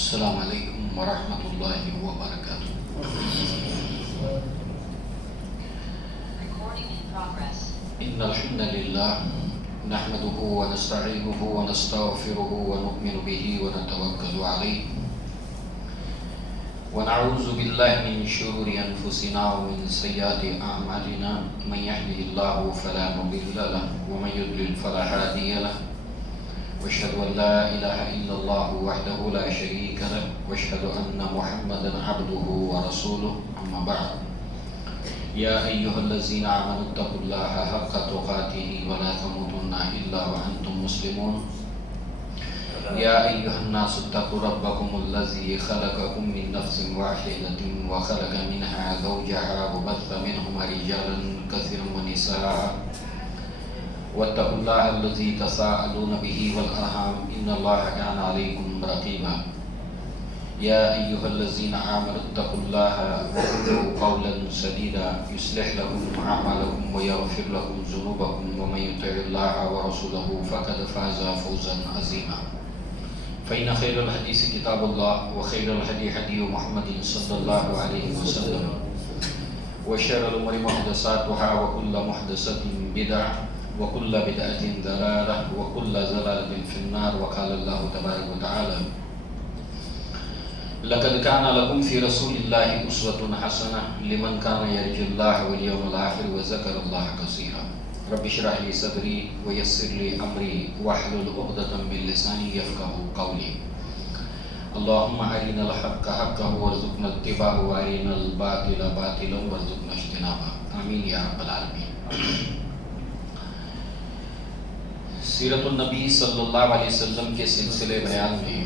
السلام علیکم ورحمۃ اللہ وبرکاتہ۔ ان الحمد للہ نحمده ونستعینه ونستغفره ونؤمن به ونتوکل علیہ ونعوذ باللہ من شرور انفسنا ومن سیئات اعمالنا من یهده اللہ فلا مضل له ومن یضلل فلا هادی له واشهد ان لا اله الا الله وحده لا شريك له واشهد ان محمدا عبده ورسوله اما بعد يا ايها الذين امنوا اتقوا الله حق تقاته ولا تموتن الا وانتم مسلمون يا ايها الناس اتقوا ربكم الذي خلقكم من نفس واحدة وخلق منها زوجها وبث منهما رجالا كثيرا ونساء واتقوا الله الذي تساءلون به والأرحام إن الله كان عليكم رقيبا يا أيها الذين آمنوا اتقوا الله وقولوا قولا سديدا يصلح لكم أعمالكم ويغفر لكم ذنوبكم ومن يطع الله ورسوله فقد فاز فوزا عظيما فإن خير الحديث كتاب الله وخير الهدي هدي محمد صلى الله عليه وسلم وشر الأمور محدثاتها وكل محدثة بدعة وكل بدعة ضلالة وكل ضلالة في النار وقال الله تبارك وتعالى لقد كان لكم في رسول الله أسوة حسنة لمن كان يرجو الله واليوم الآخر وذكر الله كثيرا رب اشرح لي صدري ويسر لي أمري واحلل عقدة من لساني يفقهوا قولي اللهم أرنا الحق حقا وارزقنا اتباعه وأرنا الباطل باطلا وارزقنا اجتنابه آمين يا رب العالمين۔ سیرت النبی صلی اللہ علیہ وسلم کے سلسلے بیان میں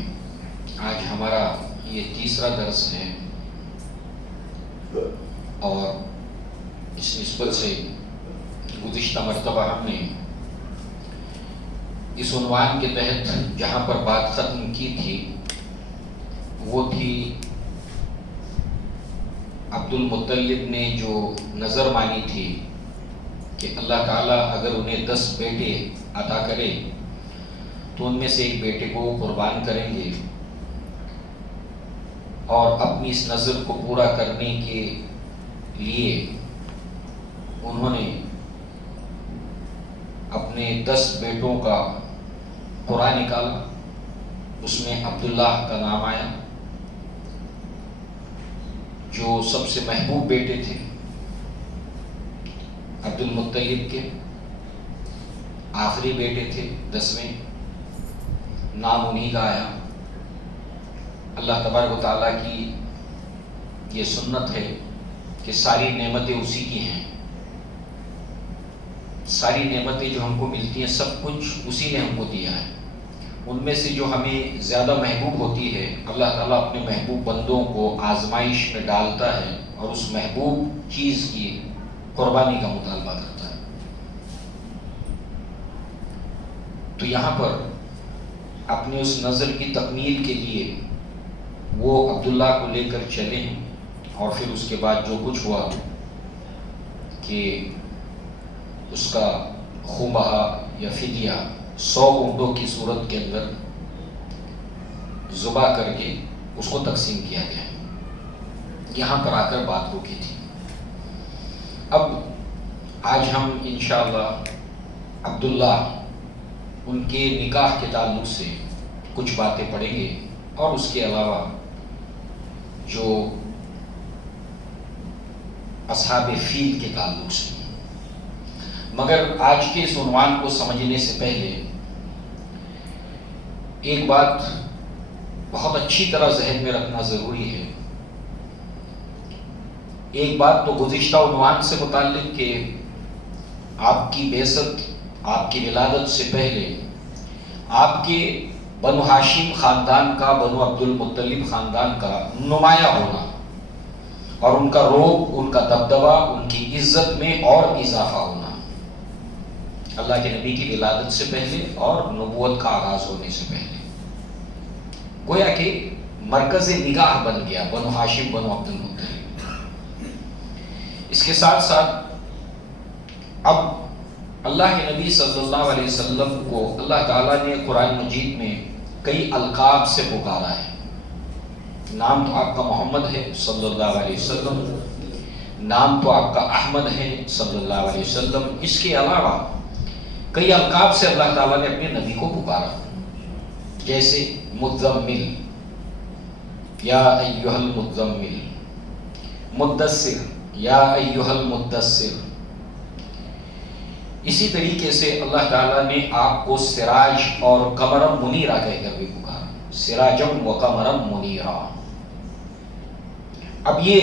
آج ہمارا یہ تیسرا درس ہے، اور اس نسبت سے گزشتہ مرتبہ ہم نے اس عنوان کے تحت جہاں پر بات ختم کی تھی وہ تھی عبد المطلب نے جو نظر مانی تھی کہ اللہ تعالیٰ اگر انہیں 10 بیٹے عطا کرے تو ان میں سے ایک بیٹے کو قربان کریں گے، اور اپنی اس نظر کو پورا کرنے کے لیے انہوں نے اپنے 10 بیٹوں کا قرآن نکالا، اس میں عبداللہ کا نام آیا جو سب سے محبوب بیٹے تھے عبد المطلب کے، آخری بیٹے تھے 10ویں، نام انہی کا آیا۔ اللہ تبارک و تعالیٰ کی یہ سنت ہے کہ ساری نعمتیں اسی کی ہیں، ساری نعمتیں جو ہم کو ملتی ہیں سب کچھ اسی نے ہم کو دیا ہے۔ ان میں سے جو ہمیں زیادہ محبوب ہوتی ہے اللہ تعالیٰ اپنے محبوب بندوں کو آزمائش میں ڈالتا ہے اور اس محبوب چیز کی قربانی کا مطالبہ کرتا ہے۔ تو یہاں پر اپنے اس نظر کی تکمیل کے لیے وہ عبداللہ کو لے کر چلے ہیں، اور پھر اس کے بعد جو کچھ ہوا کہ اس کا خُمہ یا فدیہ 100 اونٹوں کی صورت کے اندر ذبح کر کے اس کو تقسیم کیا گیا۔ یہاں پر آ کر بات روکی تھی۔ اب آج ہم انشاءاللہ عبداللہ ان کے نکاح کے تعلق سے کچھ باتیں پڑھیں گے، اور اس کے علاوہ جو اصحاب فیل کے تعلق سے۔ مگر آج کے اس عنوان کو سمجھنے سے پہلے ایک بات بہت اچھی طرح ذہن میں رکھنا ضروری ہے۔ ایک بات تو گزشتہ عنوان سے متعلق کہ آپ کی بعثت، آپ کی ولادت سے پہلے آپ کے بنو ہاشم خاندان کا، بنو عبد المطلب خاندان کا نمایاں ہونا اور ان کا رعب، ان کا دبدبہ، ان کی عزت میں اور اضافہ ہونا اللہ کے نبی کی ولادت سے پہلے اور نبوت کا آغاز ہونے سے پہلے، گویا کہ مرکز نگاہ بن گیا بنو ہاشم، بنو عبد المطلب۔ اس کے ساتھ ساتھ اب اللہ کے نبی صلی اللہ علیہ وسلم کو اللہ تعالیٰ نے قرآن مجید میں کئی القاب سے پکارا ہے۔ نام تو آپ کا محمد ہے صلی اللہ علیہ وسلم، نام تو آپ کا احمد ہے صلی اللہ علیہ وسلم، اس کے علاوہ کئی القاب سے اللہ تعالیٰ نے اپنے نبی کو پکارا، جیسے مزمل، یا ایھا المزمل، مدثر، یا ایھا المدثر۔ اسی طریقے سے اللہ تعالیٰ نے آپ کو سراج اور قمرم منیرہ کہہ کر بھی پکارا، سراجم و قمرم منیرہ۔ اب یہ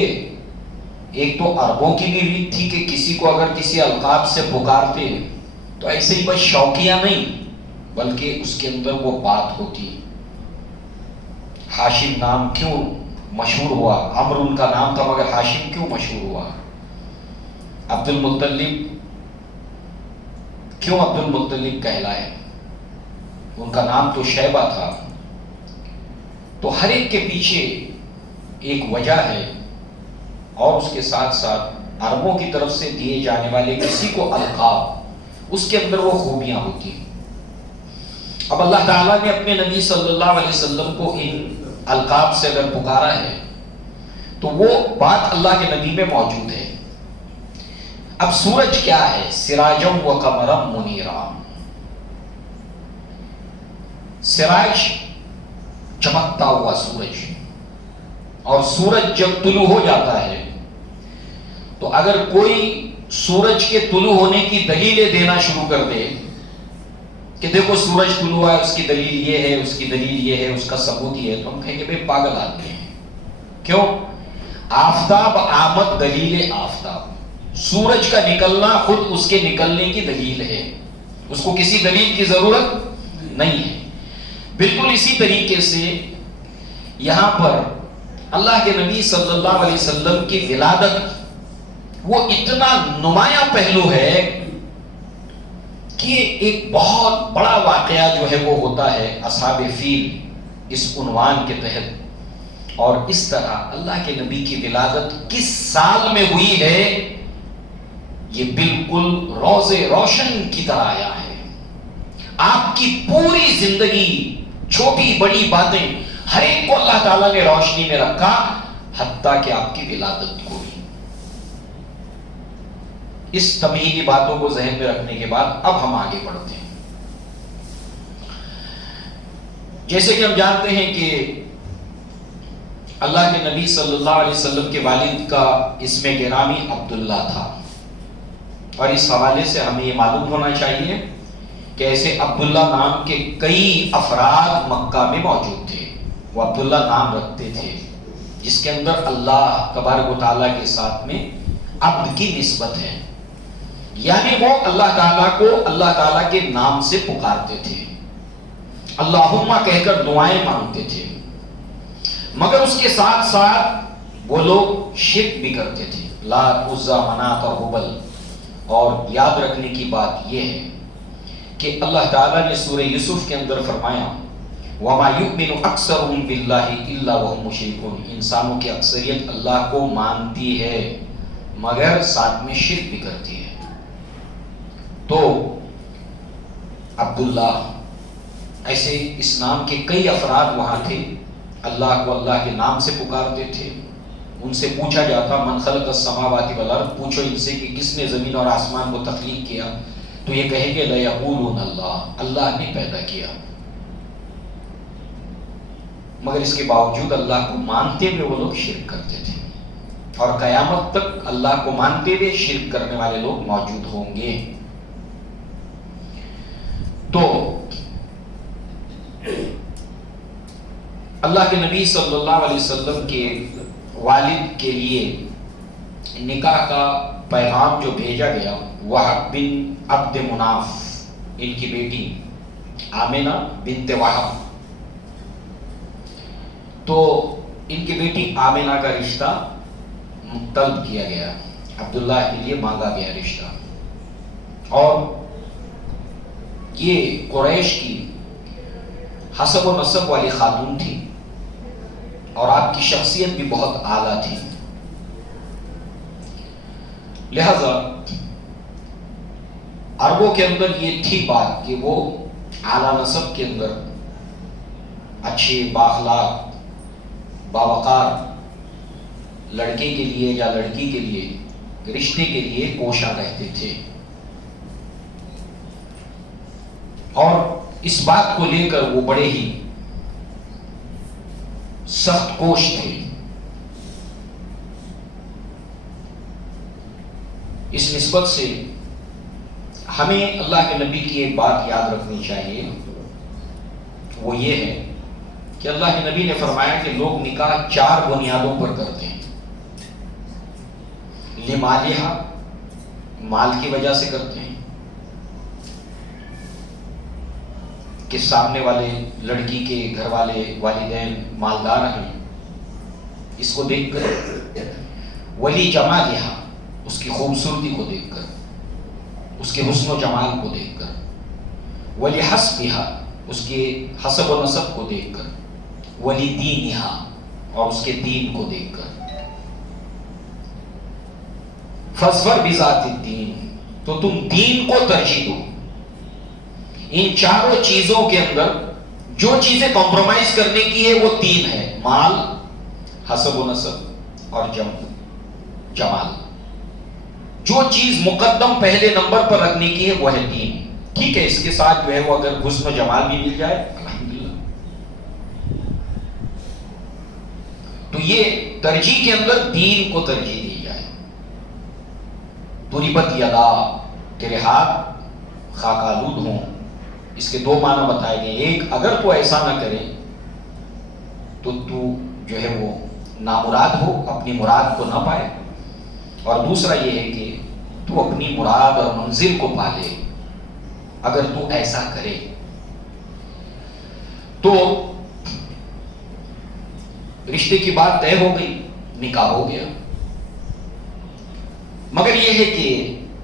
ایک تو عربوں کی بھی ریت تھی کہ کسی کو اگر کسی القاب سے پکارتے تو ایسے ہی بس شوقیہ نہیں، بلکہ اس کے اندر وہ بات ہوتی۔ ہاشم نام کیوں مشہور ہوا؟ عمرو ان کا نام تھا مگر ہاشم کیوں مشہور ہوا؟ عبد المطلب کیوں عبد المطلب کہلائے؟ ان کا نام تو شیبہ تھا۔ تو ہر ایک کے پیچھے ایک وجہ ہے، اور اس کے ساتھ ساتھ عربوں کی طرف سے دیے جانے والے کسی کو القاب، اس کے اندر وہ خوبیاں ہوتی ہیں۔ اب اللہ تعالیٰ نے اپنے نبی صلی اللہ علیہ وسلم کو ان القاب سے اگر پکارا ہے تو وہ بات اللہ کے نبی میں موجود ہے۔ اب سورج کیا ہے؟ سراجم و قمرم منیرہ۔ سراج چمکتا ہوا سورج، اور سورج جب طلوع ہو جاتا ہے تو اگر کوئی سورج کے طلوع ہونے کی دلیلیں دینا شروع کر دے کہ دیکھو سورج طلوع ہوا ہے، اس کی دلیل یہ ہے، اس کی دلیل یہ ہے، اس کا ثبوت یہ ہے، تو ہم کہیں گے بھئی پاگل آدمی ہیں۔ کیوں؟ آفتاب آمد دلیل آفتاب، سورج کا نکلنا خود اس کے نکلنے کی دلیل ہے، اس کو کسی دلیل کی ضرورت نہیں ہے۔ بالکل اسی طریقے سے یہاں پر اللہ کے نبی صلی اللہ علیہ وسلم کی ولادت وہ اتنا نمایاں پہلو ہے کہ ایک بہت بڑا واقعہ جو ہے وہ ہوتا ہے اصحاب فیل اس عنوان کے تحت، اور اس طرح اللہ کے نبی کی ولادت کس سال میں ہوئی ہے یہ بالکل روز روشن کی طرح آیا ہے۔ آپ کی پوری زندگی چھوٹی بڑی باتیں ہر ایک کو اللہ تعالیٰ نے روشنی میں رکھا، حتیٰ کہ آپ کی ولادت کو بھی۔ اس تمہیدی باتوں کو ذہن میں رکھنے کے بعد اب ہم آگے بڑھتے ہیں۔ جیسے کہ ہم جانتے ہیں کہ اللہ کے نبی صلی اللہ علیہ وسلم کے والد کا اسم گرامی عبداللہ تھا، اور اس حوالے سے ہمیں یہ معلوم ہونا چاہیے کہ ایسے عبداللہ نام کے کئی افراد مکہ میں موجود تھے۔ وہ عبداللہ نام رکھتے تھے جس کے اندر اللہ تبارک و تعالیٰ کے ساتھ میں عبد کی نسبت ہے، یعنی وہ اللہ تعالیٰ کو اللہ تعالیٰ کے نام سے پکارتے تھے، اللہم کہہ کر دعائیں مانگتے تھے، مگر اس کے ساتھ ساتھ وہ لوگ شرک بھی کرتے تھے، لات، عزیٰ، منات اور ہبل۔ اور یاد رکھنے کی بات یہ ہے کہ اللہ تعالیٰ نے سورہ یوسف کے اندر فرمایا وَمَا يُؤْمِنُ أَكْثَرُهُمْ بِاللَّهِ إِلَّا وَهُمْ مُشْرِكُونَ، انسانوں کی اکثریت اللہ کو مانتی ہے مگر ساتھ میں شرک بھی کرتی ہے۔ تو عبداللہ ایسے اس نام کے کئی افراد وہاں تھے، اللہ کو اللہ کے نام سے پکارتے تھے۔ ان سے پوچھا جاتا من خلق السماوات والارض، پوچھو ان سے کہ کس نے زمین اور آسمان کو تخلیق کیا، تو یہ کہیں گے لَيَقُولُونَ اللَّهُ، اللہ نے پیدا کیا۔ مگر اس کے باوجود اللہ کو مانتے ہوئے وہ لوگ شرک کرتے تھے، اور قیامت تک اللہ کو مانتے ہوئے شرک کرنے والے لوگ موجود ہوں گے۔ تو اللہ کے نبی صلی اللہ علیہ وسلم کے والد کے لیے نکاح کا پیغام جو بھیجا گیا، وہب بن عبد مناف، ان کی بیٹی آمنہ بنت وہب، تو ان کی بیٹی آمنہ کا رشتہ طلب کیا گیا، عبداللہ کے لیے مانگا گیا رشتہ، اور یہ قریش کی حسب و نسب والی خاتون تھی، اور آپ کی شخصیت بھی بہت اعلیٰ تھی، لہذا عربوں کے اندر یہ تھی بات کہ وہ اعلیٰ نسب کے اندر اچھے بااخلاق باوقار لڑکے کے لیے یا لڑکی کے لیے رشتے کے لیے کوشاں رہتے تھے، اور اس بات کو لے کر وہ بڑے ہی سخت کوش تھے۔ اس نسبت سے ہمیں اللہ کے نبی کی ایک بات یاد رکھنی چاہیے، وہ یہ ہے کہ اللہ کے نبی نے فرمایا کہ لوگ نکاح 4 بنیادوں پر کرتے ہیں۔ لمالہا، مال کی وجہ سے کرتے ہیں، کہ سامنے والے لڑکی کے گھر والے والدین مالدار ہیں، اس کو دیکھ کر۔ ولی جمالہا، اس کی خوبصورتی کو دیکھ کر، اس کے حسن و جمال کو دیکھ کر۔ ولی حسبہا، اس کے حسب و نسب کو دیکھ کر۔ ولی دینہا، اور اس کے دین کو دیکھ کر۔ فاظفر بذات الدین، تو تم دین کو ترجیح دو۔ ان 4 چیزوں کے اندر جو چیزیں کمپرومائز کرنے کی ہے وہ 3 ہے: مال، حسب و نسب اور جمال۔ جو چیز مقدم پہلے نمبر پر رکھنے کی ہے وہ ہے دین۔ ٹھیک ہے، اس کے ساتھ جو ہے وہ اگر حسن و جمال بھی مل جائے الحمدللہ۔ تو یہ ترجیح کے اندر دین کو ترجیح دی جائے۔ تُرِبَتْ یَدا، تیرے ہاتھ خاک آلود ہوں۔ اس کے 2 معنی بتائے گئے، ایک اگر تو ایسا نہ کرے تو جو ہے وہ نامراد ہو، اپنی مراد کو نہ پائے، اور دوسرا یہ ہے کہ تو اپنی مراد اور منزل کو پا لے اگر تو ایسا کرے۔ تو رشتے کی بات طے ہو گئی، نکاح ہو گیا، مگر یہ ہے کہ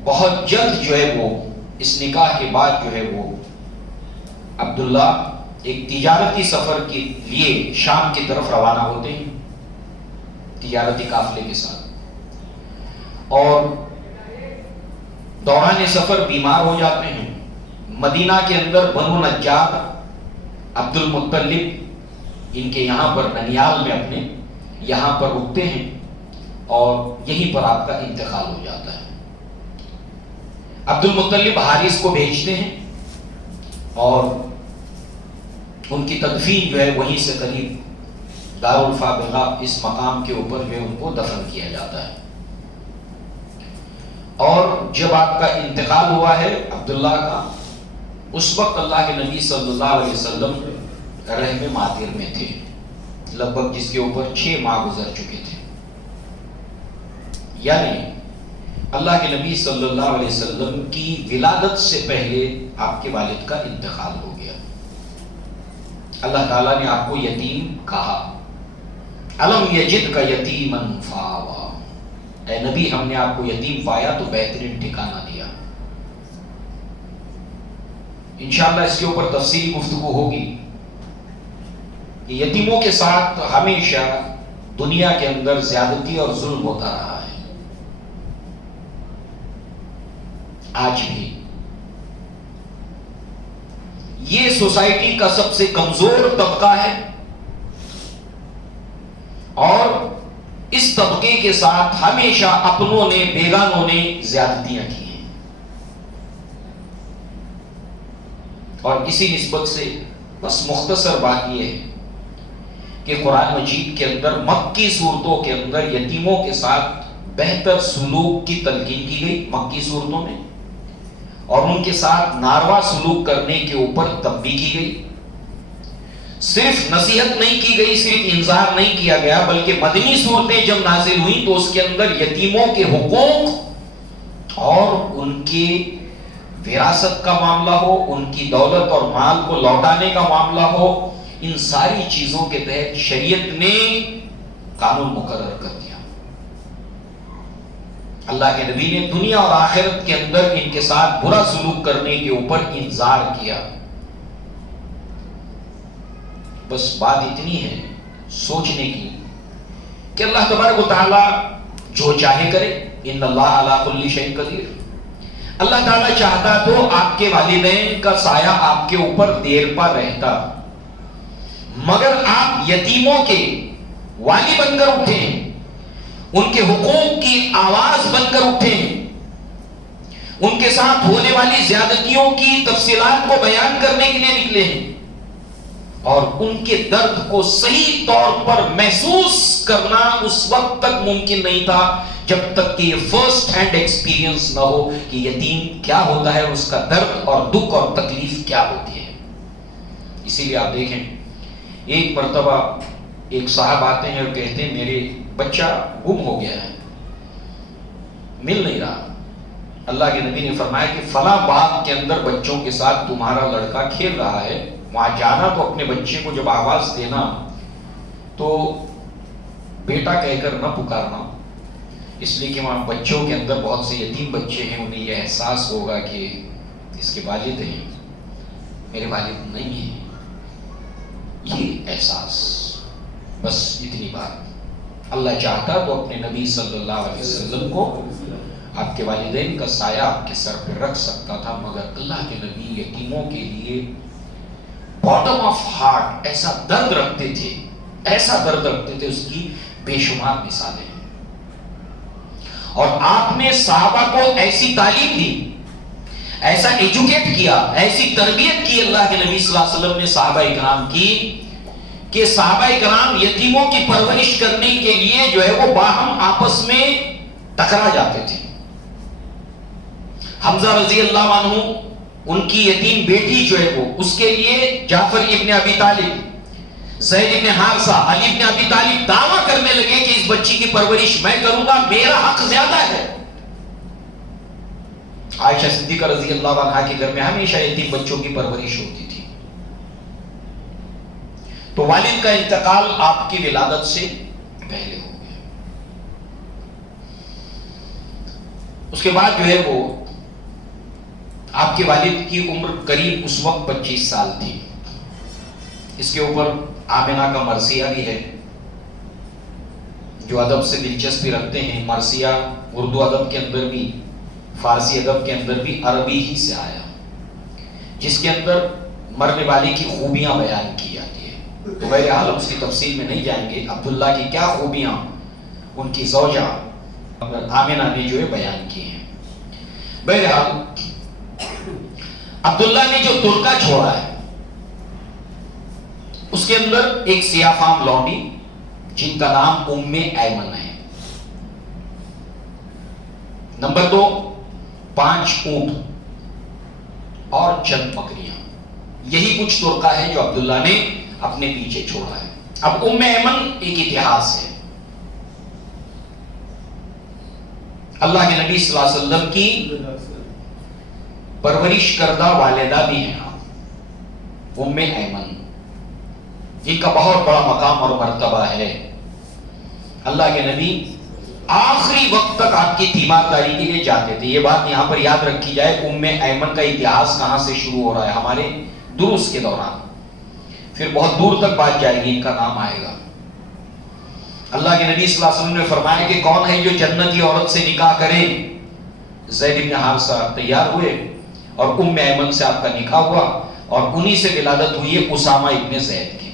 بہت جلد جو ہے وہ اس نکاح کے بعد جو ہے وہ عبداللہ ایک تجارتی سفر کے لیے شام کی طرف روانہ ہوتے ہیں، تجارتی قافلے کے ساتھ، اور دوران سفر بیمار ہو جاتے ہیں۔ مدینہ کے اندر بنو نجار، عبد المطلب ان کے یہاں پر ننیال میں اپنے یہاں پر رکتے ہیں، اور یہیں پر آپ کا انتقال ہو جاتا ہے۔ عبد المطلب حارث کو بھیجتے ہیں، اور ان کی تدفین جو ہے وہیں سے قریب دارالفابغہ اس مقام کے اوپر جو ہے ان کو دفن کیا جاتا ہے۔ اور جب آپ کا انتقال ہوا ہے عبداللہ کا، اس وقت اللہ کے نبی صلی اللہ علیہ وسلم رحم ماتر میں تھے، لگ بھگ جس کے اوپر 6 ماہ گزر چکے تھے۔ یعنی اللہ کے نبی صلی اللہ علیہ وسلم کی ولادت سے پہلے آپ کے والد کا انتقال ہو گیا۔ اللہ تعالیٰ نے آپ کو یتیم کہا، الم یجدک یتیما فآویٰ، اے نبی ہم نے آپ کو یتیم پایا تو بہترین ٹھکانہ دیا۔ انشاءاللہ اس کے اوپر تفصیلی گفتگو ہوگی کہ یتیموں کے ساتھ ہمیشہ دنیا کے اندر زیادتی اور ظلم ہوتا رہا ہے، آج بھی۔ یہ سوسائٹی کا سب سے کمزور طبقہ ہے، اور اس طبقے کے ساتھ ہمیشہ اپنوں نے، بیگانوں نے زیادتیاں کی ہیں، اور اسی نسبت سے بس مختصر بات یہ ہے کہ قرآن مجید کے اندر مکی صورتوں کے اندر یتیموں کے ساتھ بہتر سلوک کی تلقین کی گئی مکی صورتوں میں، اور ان کے ساتھ ناروا سلوک کرنے کے اوپر تنبیہ کی گئی۔ صرف نصیحت نہیں کی گئی، صرف انذار نہیں کیا گیا، بلکہ مدنی صورتیں جب نازل ہوئیں تو اس کے اندر یتیموں کے حقوق اور ان کی وراثت کا معاملہ ہو، ان کی دولت اور مال کو لوٹانے کا معاملہ ہو، ان ساری چیزوں کے تحت شریعت نے قانون مقرر کر دیا۔ اللہ کے نبی نے دنیا اور آخرت کے اندر ان کے ساتھ برا سلوک کرنے کے اوپر انذار کیا۔ بس بات اتنی ہے سوچنے کی کہ اللہ تبارک و تعالی جو چاہے کرے، ان اللہ علی کل شیء قدیر۔ اللہ تعالیٰ چاہتا تو آپ کے والدین کا سایہ آپ کے اوپر دیر پا رہتا، مگر آپ یتیموں کے والی بن کر اٹھیں، ان کے حقوق کی آواز بن کر اٹھیں، ان کے ساتھ ہونے والی زیادتیوں کی تفصیلات کو بیان کرنے کے لیے نکلے ہیں، اور ان کے درد کو صحیح طور پر محسوس کرنا اس وقت تک ممکن نہیں تھا جب تک کہ یہ فرسٹ ہینڈ ایکسپیرینس نہ ہو کہ یتیم کیا ہوتا ہے، اس کا درد اور دکھ اور تکلیف کیا ہوتی ہے۔ اسی لیے آپ دیکھیں، ایک مرتبہ ایک صاحب آتے ہیں اور کہتے ہیں میرے بچہ گم ہو گیا ہے، مل نہیں رہا۔ اللہ کے نبی نے فرمایا کہ فلاں باغ کے اندر بچوں کے ساتھ تمہارا لڑکا کھیل رہا ہے، وہاں جانا تو اپنے بچے کو جب آواز دینا تو بیٹا کہہ کر نہ پکارنا، اس لیے کہ وہاں بچوں کے اندر بہت سے یتیم بچے ہیں، انہیں یہ احساس ہوگا کہ اس کے والد ہیں، میرے والد نہیں ہیں، یہ احساس، بس اتنی بات۔ اللہ چاہتا تو اپنے نبی صلی اللہ علیہ وسلم کو آپ کے والدین کا سایہ آپ کے سر پہ رکھ سکتا تھا، مگر اللہ کے نبی یتیموں کے لیے باٹم آف ہارٹ ایسا درد رکھتے تھے، ایسا درد رکھتے تھے، اس کی بے شمار مثالیں ہیں۔ اور آپ نے صحابہ کو ایسی تعلیم دی، ایسا ایجوکیٹ کیا، ایسی تربیت کی اللہ کے نبی صلی اللہ علیہ وسلم نے صحابہ اکرام کی کہ صحابہ اکرام یتیموں کی پرورش کرنے کے لیے جو ہے وہ باہم آپس میں ٹکرا جاتے تھے۔ حمزہ رضی اللہ عنہ، ان کی یتیم بیٹی جو ہے وہ، اس کے لیے جعفر ابن ابی طالب، زید ابن حارثہ، علی ابن ابی طالب دعویٰ کرنے لگے کہ اس بچی کی پرورش میں کروں گا، میرا حق زیادہ ہے۔ عائشہ صدیقہ رضی اللہ عنہا کے گھر میں ہمیشہ یتیم بچوں کی پرورش ہوتی تھی۔ تو والد کا انتقال آپ کی ولادت سے پہلے ہو گیا۔ اس کے بعد جو ہے وہ آپ کے والد کی عمر قریب اس وقت 25 سال تھی۔ اس کے اوپر آمنہ کا مرثیہ بھی ہے، جو ادب سے دلچسپی رکھتے ہیں۔ مرثیہ اردو ادب کے اندر بھی، فارسی ادب کے اندر بھی عربی ہی سے آیا، جس کے اندر مرنے والے کی خوبیاں بیان کی جاتی ہے۔ تو بہرحال ہم اس کی تفصیل میں نہیں جائیں گے، عبداللہ کی کیا خوبیاں ان کی زوجہ آمنہ نے جو ہے بیان کی ہیں۔ بہرحال عبداللہ نے جو ترکہ چھوڑا ہے، اس کے اندر ایک سیاہ فام لونڈی جن کا نام ام ایمن ہے، نمبر 2 5 اونٹ اور چند بکریاں، یہی کچھ ترکہ ہے جو عبداللہ نے اپنے پیچھے چھوڑا ہے۔ اب ام ایمن ایک اتہاس ہے، اللہ کے نبی صلی اللہ علیہ وسلم کی پرورش کردہ والدہ بھی ہیں ام ایمن، جن کا بہت بڑا مقام اور مرتبہ ہے۔ اللہ کے نبی آخری وقت تک آپ کی تیمارداری کے لیے جاتے تھے۔ یہ بات یہاں پر یاد رکھی جائے، ام ایمن کا اتہاس کہاں سے شروع ہو رہا ہے ہمارے دروس کے دوران، پھر بہت دور تک بات جائے گی، ان کا نام آئے گا۔ اللہ کے نبی صلی اللہ علیہ وسلم نے فرمایا کہ کون ہے جو جنتی عورت سے نکاح کرے؟ زید بن حارثہ تیار ہوئے اور ام ایمن سے آپ کا نکاح ہوا، اور انہی سے ولادت ہوئی ہے اسامہ ابن زید کی۔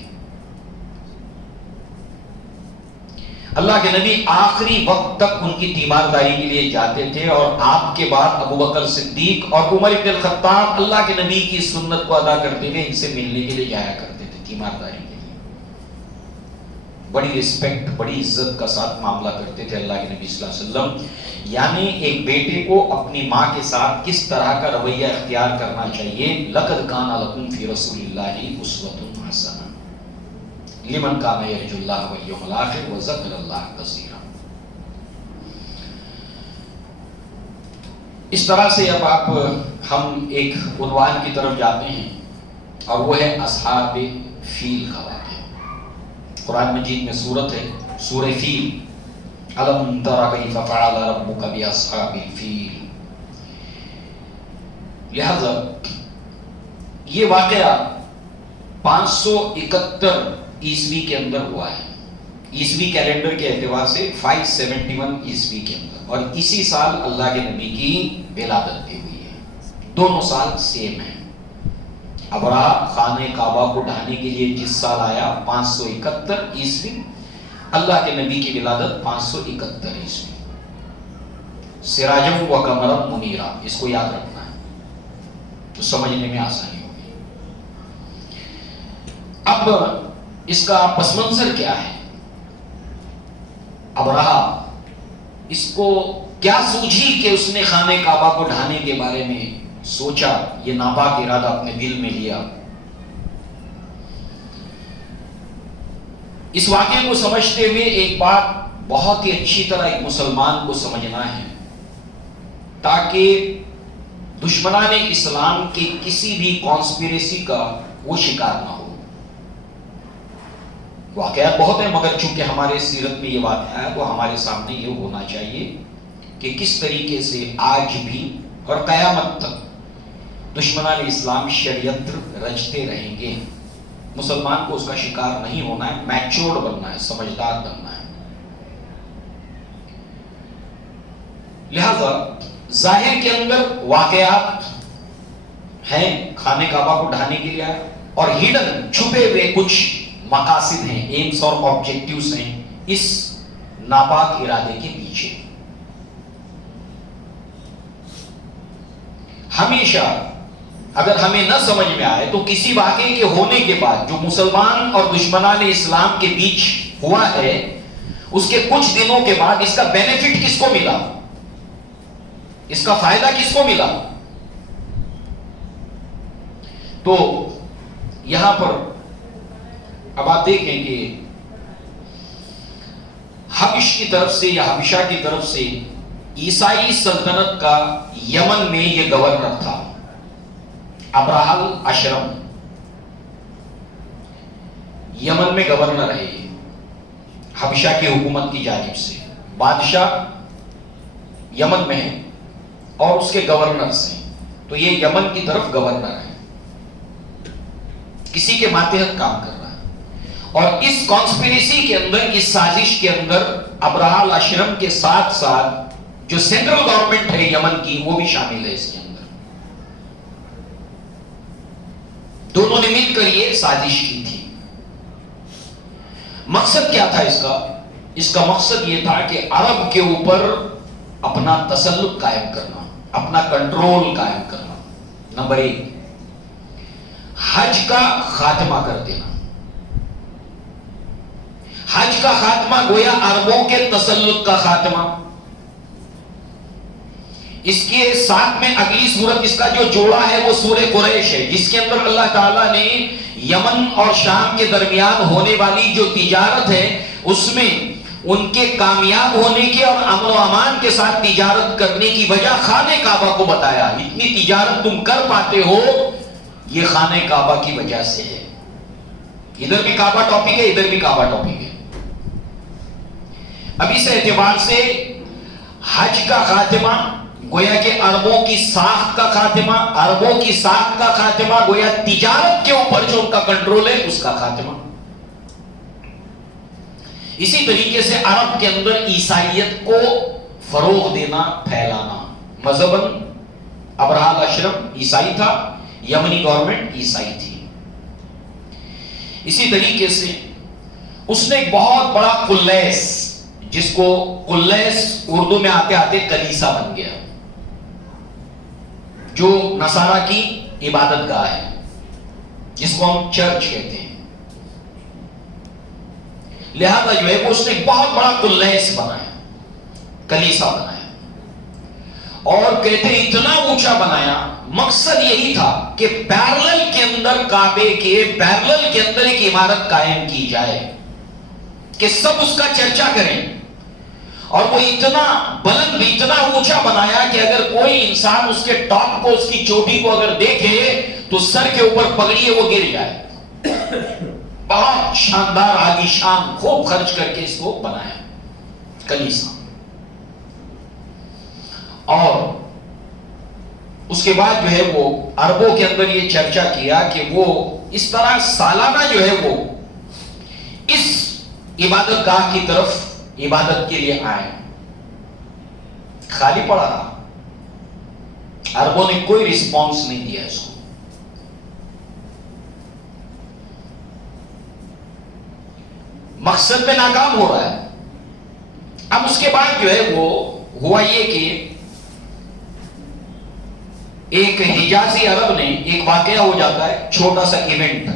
اللہ کے نبی آخری وقت تک ان کی تیمارداری کے لیے جاتے تھے، اور آپ کے بعد ابو بکر صدیق اور عمر ابن الخطاب اللہ کے نبی کی سنت کو ادا کرتے ہوئے ان سے ملنے کے لیے جایا کرتے تھے، تیمارداری کے لیے۔ بڑی رسپیکٹ، بڑی عزت کا ساتھ معاملہ کرتے تھے اللہ کے نبی صلی اللہ علیہ وسلم۔ یعنی ایک بیٹے کو اپنی ماں کے ساتھ کس طرح کا رویہ اختیار کرنا چاہیے۔ لقد کان لکم فی رسول اللہ اسوۃ حسنہ لمن کان یرجو اللہ والیوم الآخر وذکر اللہ کثیرا۔ اس طرح سے اب ہم ایک عنوان کی طرف جاتے ہیں، اور وہ ہے اصحاب فیل کا واقعہ۔ قرآن مجید میں سورت ہے سورہ فیل، الم تر کیف فعل ربک باصحاب الفیل۔ لہذا یہ واقعہ 571 عیسوی کے اندر ہوا ہے، عیسوی کیلنڈر کے اعتبار سے 571 عیسوی کے اندر، اور اسی سال اللہ کے نبی کی ولادت بھی ہوئی ہے، دونوں سال سیم ہیں۔ ابرہہ خانہ کعبہ کو ڈھانے کے لیے جس سال آیا 571 عیسوی، اللہ کے نبی کی ولادت 571 عیسوی، سراجم و قمرم منیرا، اس کو یاد رکھنا ہے تو سمجھنے میں آسانی ہوگی۔ اب اس کا پس منظر کیا ہے؟ ابرہہ اس کو کیا سوجھی کہ اس نے خانہ کعبہ کو ڈھانے کے بارے میں سوچا، یہ ناپاک ارادہ اپنے دل میں لیا؟ اس واقعے کو سمجھتے ہوئے ایک بات بہت ہی اچھی طرح ایک مسلمان کو سمجھنا ہے، تاکہ دشمنان اسلام کی کسی بھی کانسپیریسی کا وہ شکار نہ ہو۔ واقعات بہت ہیں، مگر چونکہ ہمارے سیرت میں یہ واقعہ ہے تو ہمارے سامنے یہ ہونا چاہیے کہ کس طریقے سے آج بھی اور قیامت تک دشمنان اسلام شریعت رچتے رہیں گے۔ مسلمان کو اس کا شکار نہیں ہونا ہے، میچورڈ بننا ہے، سمجھدار بننا ہے۔ لہذا ظاہر کے اندر واقعات ہیں، خانہ کعبہ کو ڈھانے کے لیے، اور ہڈن چھپے ہوئے کچھ مقاصد ہیں، ایمز اور آبجیکٹیوز ہیں اس ناپاک ارادے کے پیچھے۔ ہمیشہ اگر ہمیں نہ سمجھ میں آئے تو کسی واقعے کے ہونے کے بعد جو مسلمان اور دشمنان اسلام کے بیچ ہوا ہے، اس کے کچھ دنوں کے بعد اس کا بینیفٹ کس کو ملا، اس کا فائدہ کس کو ملا؟ تو یہاں پر اب آپ دیکھیں کہ حبش کی طرف سے یا حبشہ کی طرف سے عیسائی سلطنت کا یمن میں یہ گورنر تھا، ابرہہ الاشرم، یمن میں گورنر ہے یہ، حبشہ کی حکومت کی جانب سے بادشاہ یمن میں ہے اور اس کے گورنرز ہیں، تو یہ یمن کی طرف گورنر ہے، کسی کے ماتحت کام کر رہا ہے۔ اور اس کانسپیریسی کے اندر، اس سازش کے اندر ابرہہ الاشرم کے ساتھ ساتھ جو سینٹرل گورنمنٹ ہے یمن کی وہ بھی شامل ہے اس کے اندر۔ دونوں نے مل کر یہ سازش کی تھی۔ مقصد کیا تھا اس کا؟ اس کا مقصد یہ تھا کہ عرب کے اوپر اپنا تسلط قائم کرنا، اپنا کنٹرول قائم کرنا۔ نمبر 1، حج کا خاتمہ کر دینا۔ حج کا خاتمہ گویا عربوں کے تسلط کا خاتمہ۔ اس کے ساتھ میں اگلی سورت اس کا جو جوڑا ہے وہ سورہ قریش ہے، جس کے اندر اللہ تعالیٰ نے یمن اور شام کے درمیان ہونے والی جو تجارت ہے اس میں ان کے کامیاب ہونے کے اور امن و امان کے ساتھ تجارت کرنے کی وجہ خانہ کعبہ کو بتایا۔ اتنی تجارت تم کر پاتے ہو یہ خانہ کعبہ کی وجہ سے ہے۔ ادھر بھی کعبہ ٹاپک ہے، ادھر بھی کعبہ ٹاپک ہے۔ اب اس اعتبار سے حج کا خاتمہ گویا کہ عربوں کی ساخت کا خاتمہ، عربوں کی ساخت کا خاتمہ گویا تجارت کے اوپر جو ان کا کنٹرول ہے اس کا خاتمہ۔ اسی طریقے سے عرب کے اندر عیسائیت کو فروغ دینا، پھیلانا۔ مذہباً ابرہہ الاشرم عیسائی تھا، یمنی گورنمنٹ عیسائی تھی۔ اسی طریقے سے اس نے ایک بہت بڑا قلیس، جس کو قلیس اردو میں آتے آتے کلیسا بن گیا، جو نصارہ کی عبادت گاہ ہے، جس کو ہم چرچ کہتے ہیں۔ لہذا جو ہے وہ اس نے ایک بہت بڑا قلیس بنایا، کلیسا بنایا، اور کہتے ہیں اتنا اونچا بنایا۔ مقصد یہی تھا کہ پیرلل کے اندر کعبے کے پیرلل کے اندر ایک عمارت قائم کی جائے کہ سب اس کا چرچا کریں، اور وہ اتنا بلند، اتنا اونچا بنایا کہ اگر کوئی انسان اس کے ٹاپ کو، اس کی چوٹی کو اگر دیکھے تو سر کے اوپر پگڑی ہے وہ گر جائے۔ بہت شاندار، عالی شان، خوب خرچ کر کے اس کو بنایا کلیسا۔ اور اس کے بعد جو ہے وہ عربوں کے اندر یہ چرچا کیا کہ وہ اس طرح سالانہ جو ہے وہ اس عبادت گاہ کی طرف عبادت کے لیے آئے۔ خالی پڑا رہا، عربوں نے کوئی رسپانس نہیں دیا اس کو۔ مقصد میں ناکام ہو رہا ہے. اب اس کے بعد جو ہے وہ ہوا یہ کہ ایک حجازی عرب نے ایک واقعہ ہو جاتا ہے، چھوٹا سا ایونٹ،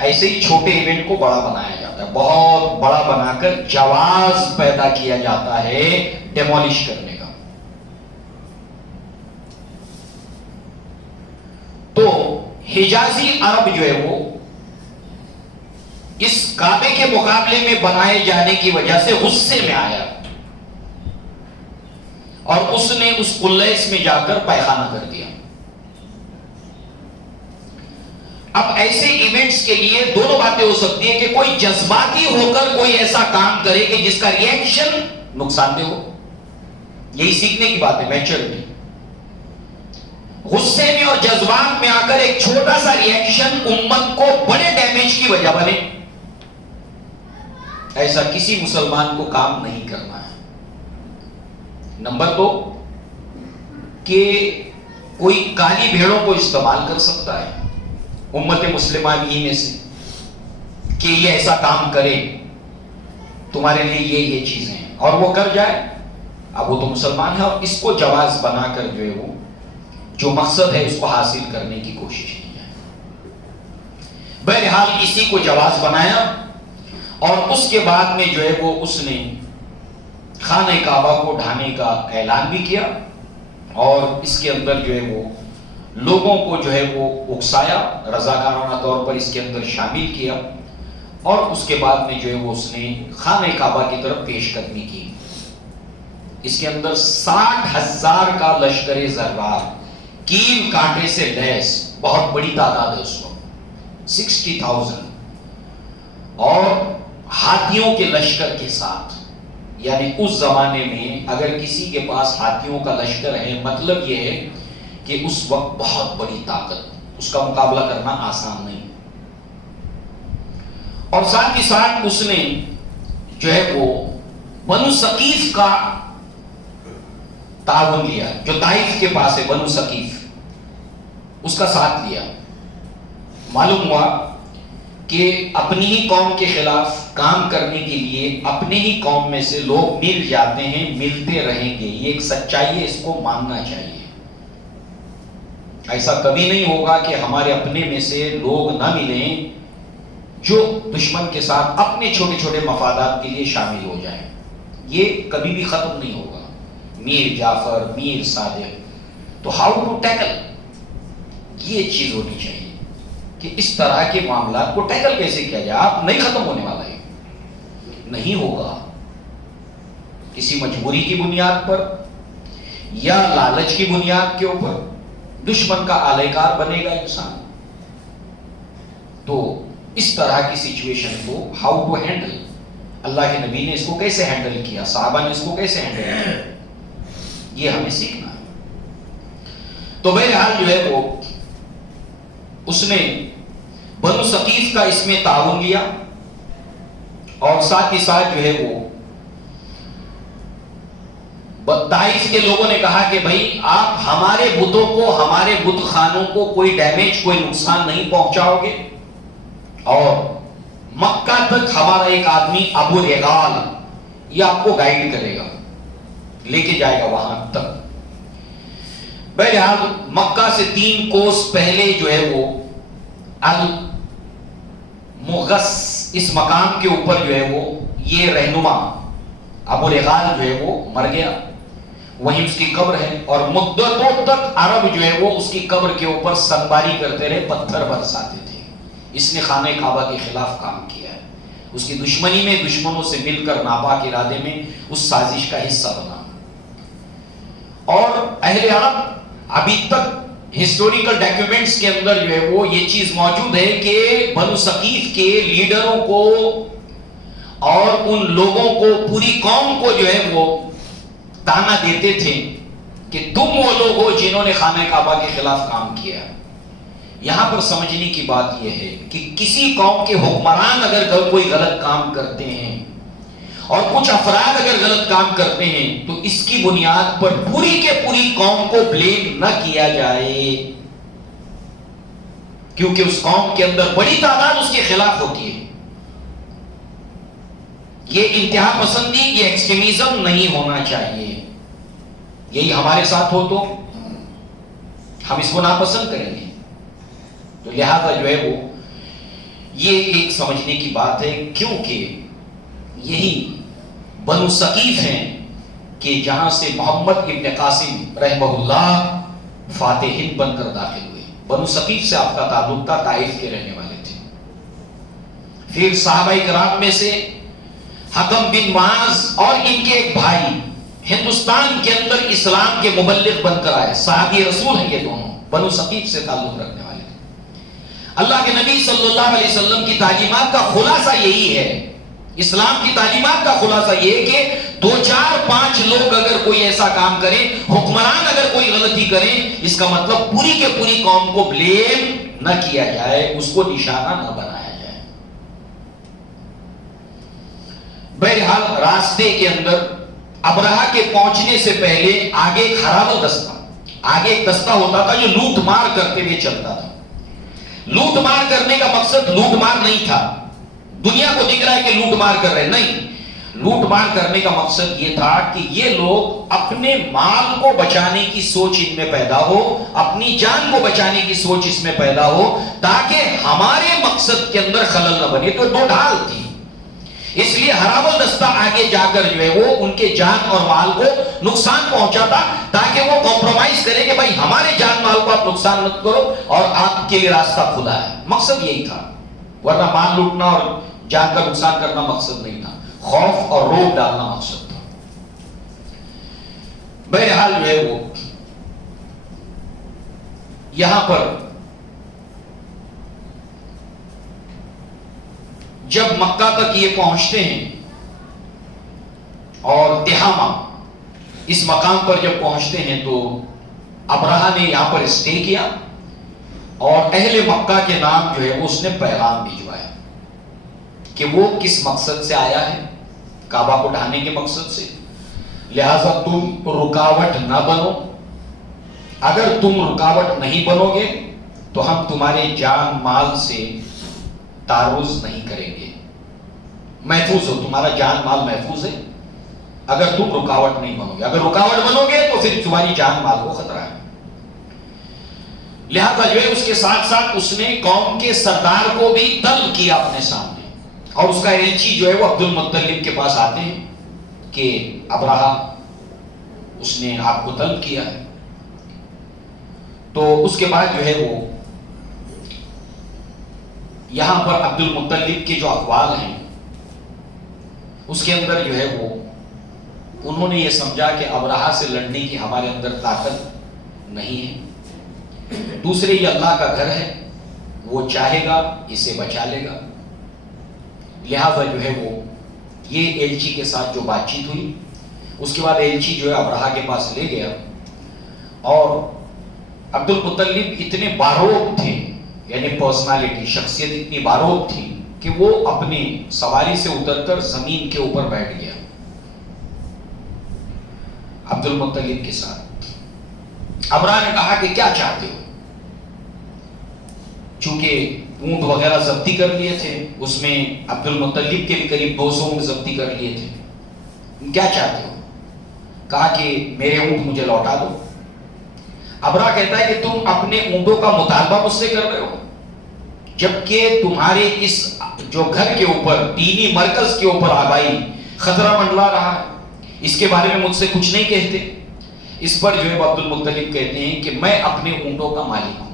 ایسے ہی چھوٹے ایونٹ کو بڑا بنایا جاتا ہے، بہت بڑا بنا کر جواز پیدا کیا جاتا ہے ڈیمولش کرنے کا. تو حجازی عرب جو ہے وہ اس کعبے کے مقابلے میں بنائے جانے کی وجہ سے غصے میں آیا اور اس نے اس قلیس میں جا کر پائخانہ کر دیا. اب ایسے ایونٹس کے لیے دونوں باتیں ہو سکتی ہیں کہ کوئی جذباتی ہو کر کوئی ایسا کام کرے کہ جس کا ریئیکشن نقصان دہ ہو. یہی سیکھنے کی بات ہے، میچورٹی. غصے میں اور جذبات میں آ کر ایک چھوٹا سا ریئیکشن امت کو بڑے ڈیمیج کی وجہ بنے، ایسا کسی مسلمان کو کام نہیں کرنا ہے. نمبر 2 کہ کوئی کالی بھیڑوں کو استعمال کر سکتا ہے امت مسلمہ ہی میں سے کہ یہ ایسا کام کرے، تمہارے لیے یہ چیزیں ہیں، اور وہ کر جائے. اب وہ تو مسلمان ہے اور اس کو جواز بنا کر جو ہے وہ جو مقصد ہے اس کو حاصل کرنے کی کوشش کی جائے. بہرحال اسی کو جواز بنایا اور اس کے بعد میں جو ہے وہ اس نے خانہ کعبہ کو ڈھانے کا اعلان بھی کیا اور اس کے اندر جو ہے وہ لوگوں کو جو ہے وہ اکسایا، رضاکارانہ طور پر اس کے اندر شامل کیا اور اس کے بعد میں جو ہے وہ اس نے خانہ کعبہ کی طرف پیش قدمی کی. اس کے اندر 60,000 کا لشکر زرار، کیل کانٹے سے لیس، بہت بڑی تعداد ہے اس وقت، 60,000 اور ہاتھیوں کے لشکر کے ساتھ. یعنی اس زمانے میں اگر کسی کے پاس ہاتھیوں کا لشکر ہے، مطلب یہ ہے کہ اس وقت بہت بڑی طاقت، اس کا مقابلہ کرنا آسان نہیں. اور ساتھ ہی ساتھ اس نے جو ہے وہ بنو ثقیف کا تعاون لیا، جو طائف کے پاس ہے بنو ثقیف، اس کا ساتھ لیا. معلوم ہوا کہ اپنی ہی قوم کے خلاف کام کرنے کے لیے اپنے ہی قوم میں سے لوگ مل جاتے ہیں، ملتے رہیں گے. یہ ایک سچائی ہے، اس کو ماننا چاہیے. ایسا کبھی نہیں ہوگا کہ ہمارے اپنے میں سے لوگ نہ ملیں جو دشمن کے ساتھ اپنے چھوٹے چھوٹے مفادات کے لیے شامل ہو جائیں. یہ کبھی بھی ختم نہیں ہوگا. میر جعفر، میر صادق، تو ہاؤ ٹو ٹیکل، یہ چیز ہونی چاہیے کہ اس طرح کے معاملات کو ٹیکل کیسے کیا جائے. آپ نہیں ختم ہونے والا ہے، نہیں ہوگا. کسی مجبوری کی بنیاد پر یا لالچ کی بنیاد کے اوپر دشمن کا آلہ کار بنے گا انسان. تو اس طرح کی سچویشن کو ہاؤ ٹو ہینڈل، اللہ کے نبی نے اس کو کیسے ہینڈل کیا، صحابہ نے اس کو کیسے ہینڈل کیا، یہ ہمیں سیکھنا ہے. تو بہرحال جو ہے وہ اس نے بنو ثقیف کا اس میں تعاون لیا اور ساتھ ہی ساتھ جو ہے وہ طائف کے لوگوں نے کہا کہ بھائی آپ ہمارے بتوں کو، ہمارے بت خانوں کو کوئی ڈیمیج، کوئی نقصان نہیں پہنچاؤ گے، اور مکہ تک ہمارا ایک آدمی ابو رغال یہ آپ کو گائیڈ کرے گا، لے کے جائے گا وہاں تک. بہرحال مکہ سے 3 کوس پہلے جو ہے وہ المغس اس مقام کے اوپر جو ہے وہ یہ رہنما ابو رغال جو ہے وہ مر گیا، وہیں اس کی قبر ہے اور مدتوں تک عرب جو ہے وہ اس کی قبر کے اوپر سنباری کرتے رہے، پتھر برساتے تھے. اس نے خانہ کعبہ کے خلاف کام کیا ہے. اس کی دشمنی میں دشمنوں سے مل کر ناپاک ارادے میں اس سازش کا حصہ بنا. اور اہل عرب ابھی تک ہسٹوریکل ڈاکیومنٹس کے اندر جو ہے وہ یہ چیز موجود ہے کہ بنو ثقیف کے لیڈروں کو اور ان لوگوں کو، پوری قوم کو جو ہے وہ تانا دیتے تھے کہ تم وہ لوگ ہو جنہوں نے خانہ کعبہ کے خلاف کام کیا. یہاں پر سمجھنے کی بات یہ ہے کہ کسی قوم کے حکمران اگر کوئی غلط کام کرتے ہیں اور کچھ افراد اگر غلط کام کرتے ہیں تو اس کی بنیاد پر پوری کے پوری قوم کو بلیم نہ کیا جائے، کیونکہ اس قوم کے اندر بڑی تعداد اس کے خلاف ہوتی ہے. یہ انتہا پسندی، یہ ایکسٹریمزم نہیں ہونا چاہیے. یہی ہمارے ساتھ ہو تو ہم اس کو ناپسند کریں گے. تو لہذا جو ہے وہ یہ ایک سمجھنے کی بات ہے، کیونکہ یہی بنو ثقیف ہیں کہ جہاں سے محمد ابن قاسم رحمہ اللہ فاتح ہند بن کر داخل ہوئے. بنو ثقیف سے آپ کا تعلق تھا، طائف کے رہنے والے تھے. پھر صحابہ کرام میں سے حکم بن معاذ اور ان کے ایک بھائی ہندوستان کے اندر اسلام کے مبلغ بن کر آئے. صحابی رسول ہیں یہ دونوں، بنو ثقیف سے تعلق رکھنے والے تھے. اللہ کے نبی صلی اللہ علیہ وسلم کی تعلیمات کا خلاصہ یہی ہے، اسلام کی تعلیمات کا خلاصہ یہ ہے کہ 2 4 5 لوگ اگر کوئی ایسا کام کریں، حکمران اگر کوئی غلطی کریں، اس کا مطلب پوری کے پوری قوم کو بلیم نہ کیا جائے، اس کو نشانہ نہ بنایا جائے. بہرحال راستے کے اندر ابرہہ کے پہنچنے سے پہلے آگے ایک ہراول دستہ، آگے ایک دستہ ہوتا تھا جو لوٹ مار کرتے ہوئے چلتا تھا. لوٹ مار کرنے کا مقصد لوٹ مار نہیں تھا، دنیا کو دکھ رہا ہے کہ لوٹ مار کر رہے، نہیں. لوٹ مار کرنے کا مقصد یہ تھا کہ یہ لوگ اپنے مال کو بچانے کی سوچ ان میں پیدا ہو، اپنی جان کو بچانے کی سوچ اس میں پیدا ہو، تاکہ ہمارے مقصد کے اندر خلل نہ بنے. تو 2 ڈھال تھی، اس لیے ہراول دستہ آگے جا کر جو ہے وہ ان کے جان اور مال کو نقصان پہنچاتا، تاکہ وہ کمپرومائز کرے کہ بھائی ہمارے جان مال کو آپ نقصان مت کرو اور آپ کے لیے راستہ کھلا ہے. مقصد یہی تھا، ورنہ مال لوٹنا اور جان کا نقصان کرنا مقصد نہیں تھا، خوف اور روب ڈالنا مقصد تھا. بہرحال جو ہے وہ یہاں پر جب مکہ تک یہ پہنچتے ہیں اور تہامہ اس مقام پر جب پہنچتے ہیں تو ابرہہ نے یہاں پر اسٹے کیا اور اہل مکہ کے نام جو ہے وہ اس نے پیغام بھیجوایا کہ وہ کس مقصد سے آیا ہے، کعبہ کو ڈھانے کے مقصد سے. لہذا تم رکاوٹ نہ بنو، اگر تم رکاوٹ نہیں بنو گے تو ہم تمہارے جان مال سے تعرض نہیں کریں گے. محفوظ ہو، تمہارا جان مال محفوظ ہے اگر تم رکاوٹ نہیں بنو گے. اگر رکاوٹ بنو گے تو پھر تمہاری جان مال کو خطرہ ہے. لہذا جو ہے اس کے ساتھ ساتھ اس نے قوم کے سردار کو بھی طلب کیا اپنے سامنے، اور اس کا ایلچی جو ہے وہ عبد المطلب کے پاس آتے ہیں کہ ابرہہ اس نے آپ کو طلب کیا ہے. تو اس کے بعد جو ہے وہ یہاں پر عبد المطلب کے جو اقوال ہیں اس کے اندر جو ہے وہ انہوں نے یہ سمجھا کہ ابرہہ سے لڑنے کی ہمارے اندر طاقت نہیں ہے. دوسرے یہ اللہ کا گھر ہے، وہ چاہے گا اسے بچا لے گا. لہذا جو ہے وہ یہ ایلچی کے ساتھ جو بات چیت ہوئی، اس کے بعد ایلچی جو ہے ابرہہ کے پاس لے گیا. اور عبد المطلب اتنے باروق تھے، یعنی پرسنالٹی، شخصیت اتنی باروق تھی کہ وہ اپنی سواری سے اتر کر زمین کے اوپر بیٹھ گیا عبد المطلب کے ساتھ. ابرہہ نے کہا کہ کیا چاہتے ہو؟ چونکہ اونٹ وغیرہ ضبطی کر لیے تھے، اس میں عبد المطلب کے بھی قریب 200 اونٹ ضبطی کر لیے تھے. کیا چاہتے ہو؟ کہا کہ میرے اونٹ مجھے لوٹا دو. ابرہہ کہتا ہے کہ تم اپنے اونٹوں کا مطالبہ مجھ سے کر رہے ہو، جبکہ تمہارے اس جو گھر کے اوپر، دینی مرکز کے اوپر آبائی خطرہ منڈلا رہا ہے، اس کے بارے میں مجھ سے کچھ نہیں کہتے. اس پر جو ہے عبد المطلب کہتے ہیں کہ میں اپنے اونٹوں کا مالک ہوں،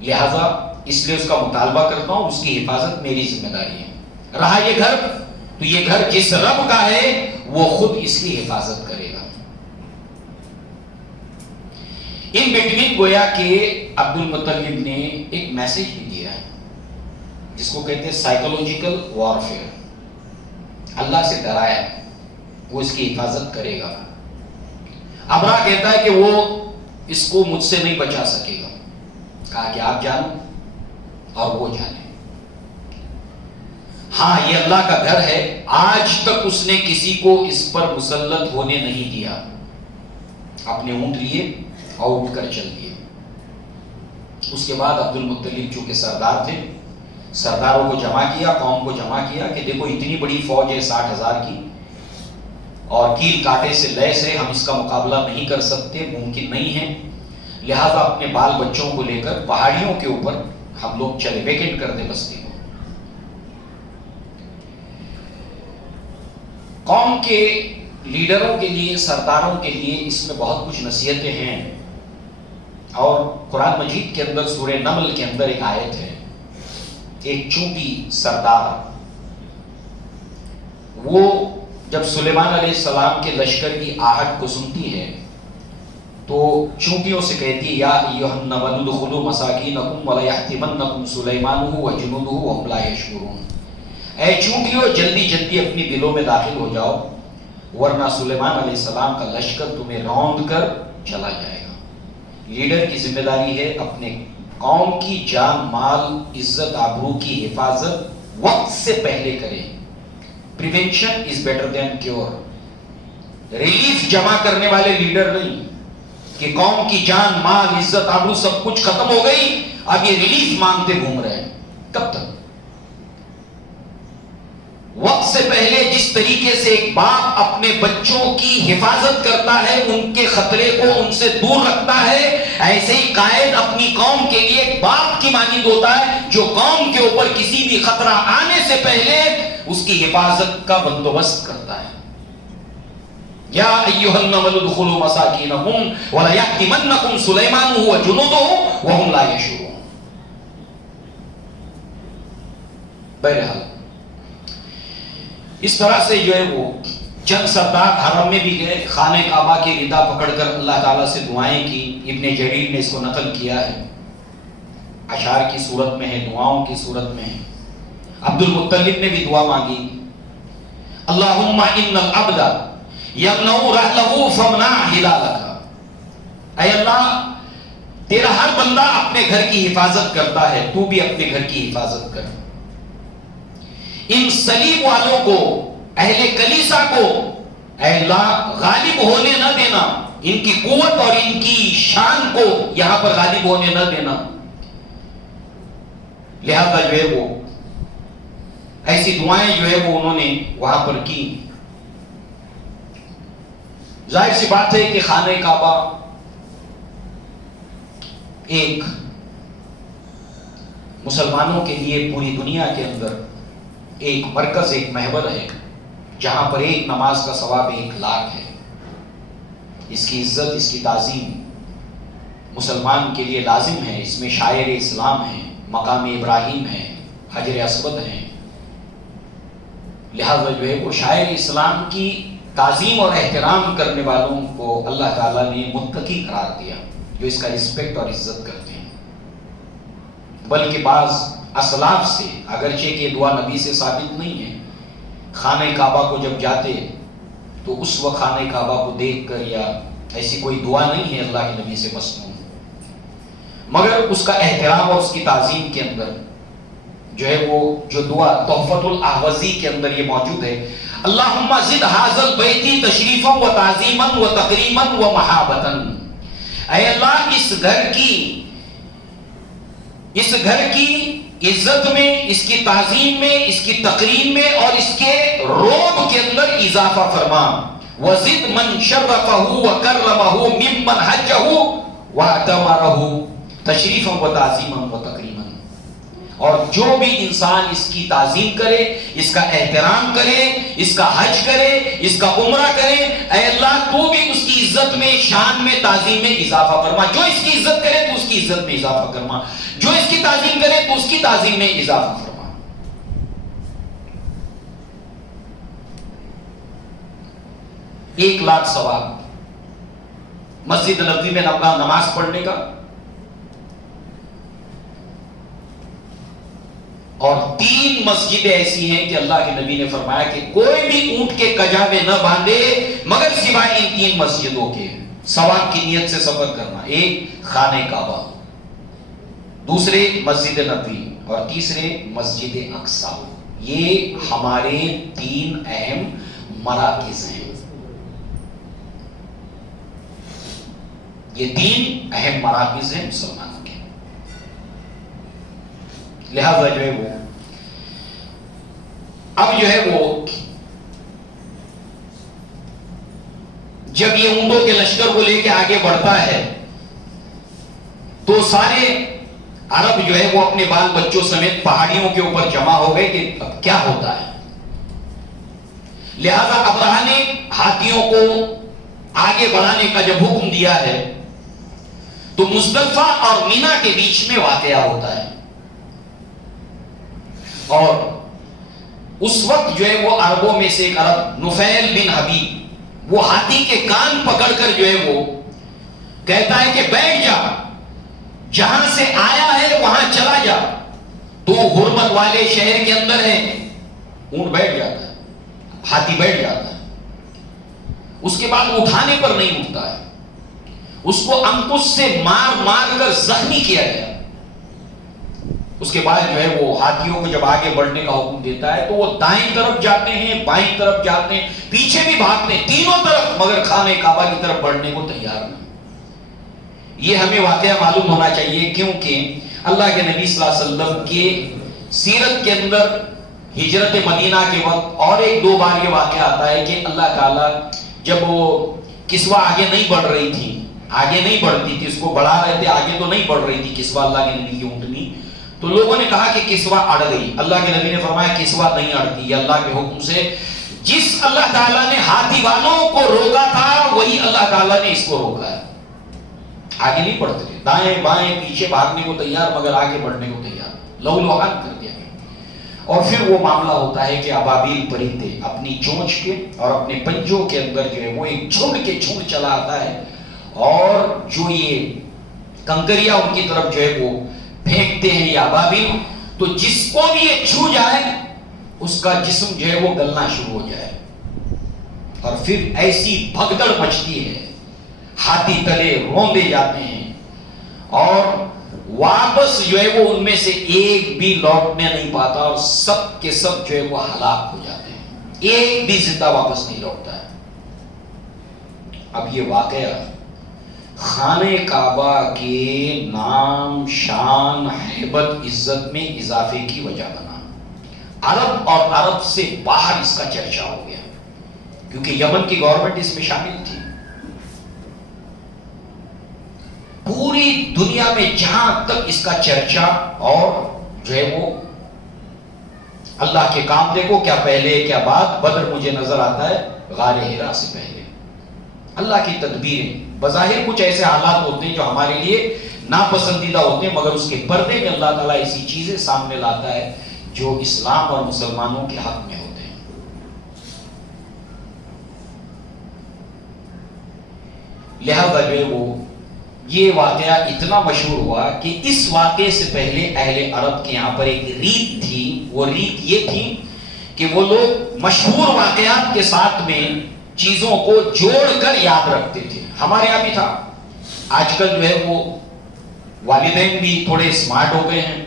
لہذا اس لیے اس کا مطالبہ کرتا ہوں، اس کی حفاظت میری ذمہ داری ہے. رہا یہ گھر، تو یہ گھر جس رب کا ہے وہ خود اس کی حفاظت کرے گا. ان بٹوین گویا کہ عبد المطلب نے ایک میسج بھی دیا ہے جس کو کہتے ہیں سائیکولوجیکل وارفیئر. اللہ سے ڈرایا وہ اس کی حفاظت کرے گا. ابرہہ کہتا ہے کہ وہ اس کو مجھ سے نہیں بچا سکے گا. کہا کہ آپ جانو اور وہ جانے. ہاں یہ اللہ کا گھر ہے، آج تک اس نے کسی کو اس پر مسلط ہونے نہیں دیا. اپنے اونٹ لیے اور اٹھ کر چل دیے. اس کے بعد عبد المطلب چونکہ سردار تھے، سرداروں کو جمع کیا، قوم کو جمع کیا کہ دیکھو اتنی بڑی فوج ہے 60,000 کی، اور کیل کاٹے سے لیس ہے، ہم اس کا مقابلہ نہیں کر سکتے، ممکن نہیں ہے، لہذا اپنے بال بچوں کو لے کر پہاڑیوں کے اوپر ہم لوگ چلے، ویکینٹ کر دے بستی کو۔ قوم کے لیڈروں کے لیے، سرداروں کے لیے اس میں بہت کچھ نصیحتیں ہیں، اور قرآن مجید کے اندر سورہ نمل کے اندر ایک آیت ہے، ایک چونٹی سردار، وہ جب سلیمان علیہ السلام کے لشکر کی آہٹ کو سنتی ہے تو چونٹیوں سے کہتی ہے یا ایھا النمل ادخلوا مساکینکم ولا یحطمنکم سلیمان وجنودہ وهم لا یشعرون، اے چونٹیوں جلدی جلدی اپنی بلوں میں داخل ہو جاؤ، ورنہ سلیمان علیہ السلام کا لشکر تمہیں روند کر چلا جائے گا۔ لیڈر کی ذمہ داری ہے اپنے قوم کی جان، مال، عزت، آبرو کی حفاظت وقت سے پہلے کرے۔ Prevention is better than cure. Relief جمع کرنے والے لیڈر نہیں کہ قوم کی جان، مال، عزت، آبرو سب کچھ ختم ہو گئی، اب یہ ریلیف مانگتے گھوم رہے ہیں، کب تک؟ وقت سے پہلے جس طریقے سے ایک باپ اپنے بچوں کی حفاظت کرتا ہے، ان کے خطرے کو ان سے دور رکھتا ہے، ایسے ہی قائد اپنی قوم کے لیے ایک باپ کی مانند ہوتا ہے جو قوم کے اوپر کسی بھی خطرہ آنے سے پہلے اس کی حفاظت کا بندوبست کرتا ہے۔ یا ایھا النمل ادخلوا مساکینکم ولا یحطمنکم سلیمان وجنودہ وهم لا یشعرون۔ بہرحال اس طرح سے جو ہے وہ چند سردار حرم میں بھی گئے، خانہ کعبہ کی ردا پکڑ کر اللہ تعالیٰ سے دعائیں کی۔ ابن جریر نے اس کو نقل کیا ہے، اشعار کی صورت میں ہے، دعاؤں کی صورت میں ہے۔ عبد المطلب نے بھی دعا مانگی، اللہم ان العبد یمنع رحلہ فامنع ہلالک، اے اللہ تیرا ہر بندہ اپنے گھر کی حفاظت کرتا ہے، تو بھی اپنے گھر کی حفاظت کر۔ ان صلیب والوں کو، اہل کلیسا کو اے اللہ غالب ہونے نہ دینا، ان کی قوت اور ان کی شان کو یہاں پر غالب ہونے نہ دینا۔ لہذا جو ہے وہ ایسی دعائیں جو ہے وہ انہوں نے وہاں پر کی۔ ظاہر سی بات ہے کہ خانہ کعبہ ایک مسلمانوں کے لیے پوری دنیا کے اندر ایک مرکز، ایک محور ہے، جہاں پر ایک نماز کا ثواب 1,00,000 ہے۔ اس کی عزت، اس کی تعظیم مسلمان کے لیے لازم ہے۔ اس میں شاعر اسلام ہے، مقام ابراہیم ہے، حجر اسود ہے، لہذا جو ہے وہ شاعر اسلام کی تعظیم اور احترام کرنے والوں کو اللہ تعالیٰ نے متقی قرار دیا، جو اس کا رسپیکٹ اور عزت کرتے ہیں۔ بلکہ بعض اسلاف سے، اگرچہ کہ دعا نبی سے ثابت نہیں ہے، خانہ کعبہ کو جب جاتے تو اس وقت خانہ کعبہ کو دیکھ کر یا ایسی کوئی دعا نہیں ہے اللہ کے نبی سے مسنون، مگر اس کا احترام اور اس کی تعظیم کے اندر جو ہے وہ جو دعا تحفۃ الاحوذی کے اندر یہ موجود ہے، اللہم زد ھذا البیت تشریفا و تعظیما و تکریما و محابتا، اے اللہ اس گھر کی عزت میں، اس کی تعظیم میں، اس کی تقریم میں اور اس کے روب کے اندر اضافہ فرما، وزد من شرفہ وکرمہ ممن حجہ واعتمرہ تشریفا و تعظیما و تکریما، اور جو بھی انسان اس کی تعظیم کرے، اس کا احترام کرے، اس کا حج کرے، اس کا عمرہ کرے، اے اللہ تو بھی اس کی عزت میں، شان میں، تعظیم میں اضافہ فرما۔ جو اس کی عزت کرے تو اس کی عزت میں اضافہ فرما، جو اس کی تعظیم کرے تو اس کی تعظیم میں اضافہ فرما۔ 1,00,000 ثواب مسجد نبوی میں نماز پڑھنے کا، اور 3 مسجدیں ایسی ہیں کہ اللہ کے نبی نے فرمایا کہ کوئی بھی اونٹ کے کجاوے نہ باندھے مگر سوائے ان 3 مسجدوں کے، ثواب کی نیت سے سفر کرنا۔ ایک خانہ کعبہ، دوسرے مسجد نبوی، اور تیسرے مسجد اقصی۔ یہ ہمارے 3 اہم مراکز ہیں، یہ 3 اہم مراکز ہیں مسلمانوں کے، لہذا جو ہے وہ اب جو ہے وہ جب یہ اونٹوں کے لشکر کو لے کے آگے بڑھتا ہے تو سارے عرب جو ہے وہ اپنے بال بچوں سمیت پہاڑیوں کے اوپر جمع ہو گئے کہ اب کیا ہوتا ہے. لہذا ابرہہ نے ہاتھیوں کو آگے بڑھانے کا جب حکم دیا ہے تو مزدلفہ اور مینا کے بیچ میں واقعہ ہوتا ہے. اور اس وقت جو ہے وہ عربوں میں سے ایک عرب نفیل بن حبیب وہ ہاتھی کے کان پکڑ کر جو ہے وہ کہتا ہے کہ بیٹھ جا، جہاں سے آیا ہے وہاں چلا جا، تو حرمت والے شہر کے اندر ہے. اونٹ بیٹھ جاتا ہے، ہاتھی بیٹھ جاتا ہے. اس کے بعد اٹھانے پر نہیں اٹھتا ہے، اس کو انکش سے مار مار کر زخمی کیا گیا. اس کے بعد جو ہے وہ ہاتھیوں کو جب آگے بڑھنے کا حکم دیتا ہے تو وہ دائیں طرف جاتے ہیں، بائیں طرف جاتے ہیں، پیچھے بھی بھاگتے ہیں، تینوں طرف، مگر خانہ کعبہ کی طرف بڑھنے کو تیار نہیں. یہ ہمیں واقعہ معلوم ہونا چاہیے کیونکہ اللہ کے نبی صلی اللہ علیہ وسلم کے سیرت کے اندر ہجرت مدینہ کے وقت اور ایک دو بار یہ واقعہ آتا ہے کہ اللہ تعالیٰ جب وہ کسوہ آگے نہیں بڑھ رہی تھی، آگے نہیں بڑھتی تھی، اس کو بڑھا رہے تھے، آگے تو نہیں بڑھ رہی تھی کسوہ اللہ کے نبی کی اونٹنی، تو لوگوں نے کہا کہ کسوہ اڑ گئی. اللہ کے نبی نے فرمایا کسوہ نہیں اڑتی، یہ اللہ کے حکم سے جس اللہ تعالیٰ نے ہاتھی والوں کو روکا تھا وہی اللہ تعالیٰ نے اس کو روکا ہے. آگے نہیں بڑھتے تھے، دائیں بائیں پیچھے بھاگنے کو تیار مگر آگے بڑھنے کو تیار، لہو لہان کر دیا. اور پھر وہ معاملہ ہوتا ہے کہ ابابیل پرندے اپنی چونچ کے اور اپنے پنجوں کے اندر جو ہے وہ ایک جھنڈ کے جھنڈ چلا آتا ہے اور جو یہ کنکریاں ان کی طرف جو ہے وہ پھینکتے ہیں یہ ابابیل، تو جس کو بھی یہ چھو جائے اس کا جسم جو ہے وہ گلنا شروع ہو جائے. اور پھر ایسی بھگدڑ مچتی ہے، ہاتھی تلے روندے جاتے ہیں اور واپس جو ہے وہ ان میں سے ایک بھی لوٹنے نہیں پاتا اور سب کے سب جو ہے وہ ہلاک ہو جاتے ہیں، ایک بھی زندہ واپس نہیں لوٹتا ہے. اب یہ واقعہ خانہ کعبہ کے نام، شان، ہیبت، عزت میں اضافے کی وجہ بنا. عرب اور عرب سے باہر اس کا چرچا ہو گیا کیونکہ یمن کی گورنمنٹ اس میں شامل تھی. پوری دنیا میں جہاں تک اس کا چرچا اور جو ہے وہ اللہ کے کام دیکھو، کیا پہلے کیا بعد. بدر مجھے نظر آتا ہے غار ہرا سے پہلے. اللہ کی تدبیریں، بظاہر کچھ ایسے حالات ہوتے ہیں جو ہمارے لیے ناپسندیدہ ہوتے ہیں مگر اس کے پردے میں اللہ تعالیٰ ایسی چیزیں سامنے لاتا ہے جو اسلام اور مسلمانوں کے حق میں ہوتے ہیں. لہذا جو ہے وہ یہ واقعہ اتنا مشہور ہوا کہ اس واقعے سے پہلے اہل عرب کے یہاں پر ایک ریت تھی. وہ ریت یہ تھی کہ وہ لوگ مشہور واقعات کے ساتھ میں چیزوں کو جوڑ کر یاد رکھتے تھے. ہمارے یہاں بھی تھا. آج کل جو ہے وہ والدین بھی تھوڑے اسمارٹ ہو گئے ہیں،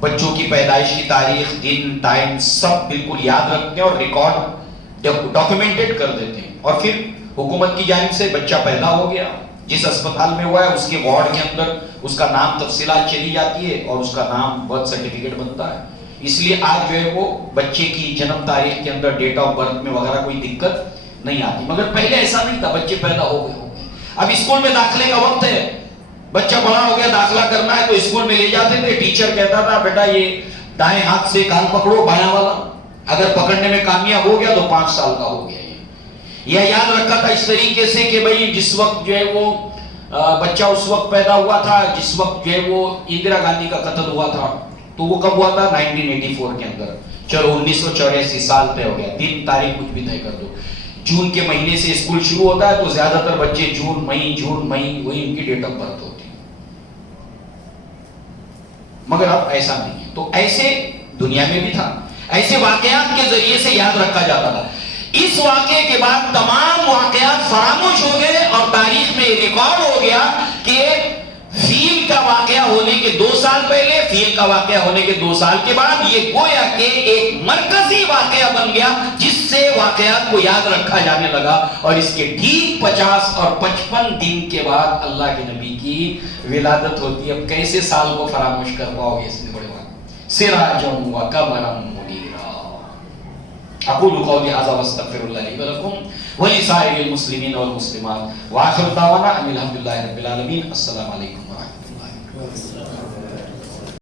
بچوں کی پیدائش کی تاریخ، دن، ٹائم سب بالکل یاد رکھتے ہیں اور ریکارڈ ڈاکیومنٹڈ کر دیتے ہیں. اور پھر حکومت کی جانب سے بچہ پیدا ہو گیا، جس اسپتال میں ہوا ہے اس کے وارڈ کے اندر اس کا نام تفصیلات چلی جاتی ہے اور اس کا نام برتھ سرٹیفکیٹ بنتا ہے. اس لیے آج جو ہے وہ بچے کی جنم تاریخ کے اندر ڈیٹ آف برتھ میں وغیرہ کوئی دقت نہیں آتی. مگر پہلے ایسا نہیں تھا، بچے پیدا ہو گئے. اب اسکول میں داخلے کا وقت ہے، بچہ بڑا ہو گیا، داخلہ کرنا ہے تو اسکول میں لے جاتے تھے. ٹیچر کہتا تھا بیٹا یہ دائیں ہاتھ سے کان پکڑو، بایاں والا، اگر پکڑنے میں کامیاب ہو گیا تو 5 سال کا ہو گیا. یہ یاد رکھا تھا اس طریقے سے کہ بھئی جس وقت جو ہے وہ بچہ اس وقت پیدا ہوا تھا جس وقت جو ہے وہ اندرا گاندھی کا قتل ہوا تھا، تو وہ کب ہوا تھا؟ 1984 کے اندر. چلو 1984 سال طے ہو گیا، دن تاریخ کچھ بھی طے کر دو. جون کے مہینے سے اسکول شروع ہوتا ہے تو زیادہ تر بچے جون مئی وہی ان کی ڈیٹ آف برتھ ہوتی ہے. مگر اب ایسا نہیں ہے. تو ایسے دنیا میں بھی تھا، ایسے واقعات کے ذریعے سے یاد رکھا جاتا تھا. اس واقعے کے بعد تمام واقعات فراموش ہو گئے اور تاریخ میں ریکارڈ ہو گیا کہ فیل کا واقعہ ہونے کے 2 سال پہلے، فیل کا واقعہ ہونے کے 2 سال کے بعد یہ گویا کہ ایک مرکزی واقعہ بن گیا جس سے واقعات کو یاد رکھا جانے لگا. اور اس کے ٹھیک 50 اور 55 دن کے بعد اللہ کے نبی کی ولادت ہوتی ہے. اب کیسے سال کو فراموش کر پاؤ گے؟ اس میں بڑے بات. سراجم و قمرم منیرا، اقول قولی ھذا واستغفر اللہ لی ولکم ولسائر المسلمین والمسلمات، وآخر دعوانا ان الحمد للہ رب العالمین. السلام علیکم ورحمۃ اللہ.